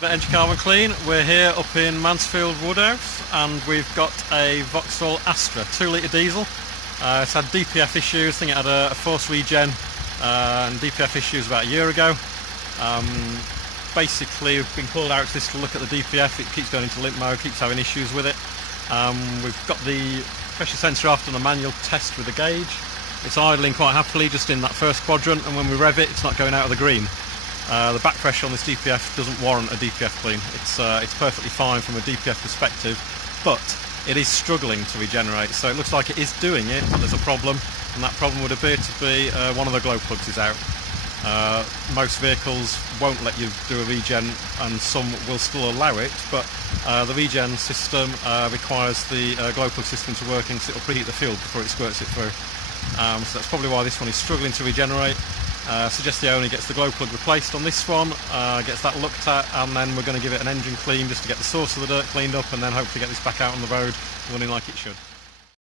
The Engine Carbon Clean, we're here up in Mansfield Woodhouse and we've got a Vauxhall Astra 2 litre diesel. It's had DPF issues. I think it had a force regen and DPF issues about a year ago. Basically we've been called out just to look at the DPF. It keeps going into limp mode, keeps having issues with it. We've got the pressure sensor after a manual test with the gauge. It's idling quite happily just in that first quadrant, and when we rev it, it's not going out of the green. The back pressure on this DPF doesn't warrant a DPF clean. It's perfectly fine from a DPF perspective, but it is struggling to regenerate. So it looks like it is doing it, but there's a problem, and that problem would appear to be one of the glow plugs is out. Most vehicles won't let you do a regen, and some will still allow it, but the regen system requires the glow plug system to work, because it will preheat the fuel before it squirts it through. So that's probably why this one is struggling to regenerate. Suggest the owner gets the glow plug replaced on this one, gets that looked at, and then we're going to give it an engine clean just to get the source of the dirt cleaned up, and then hopefully get this back out on the road running like it should.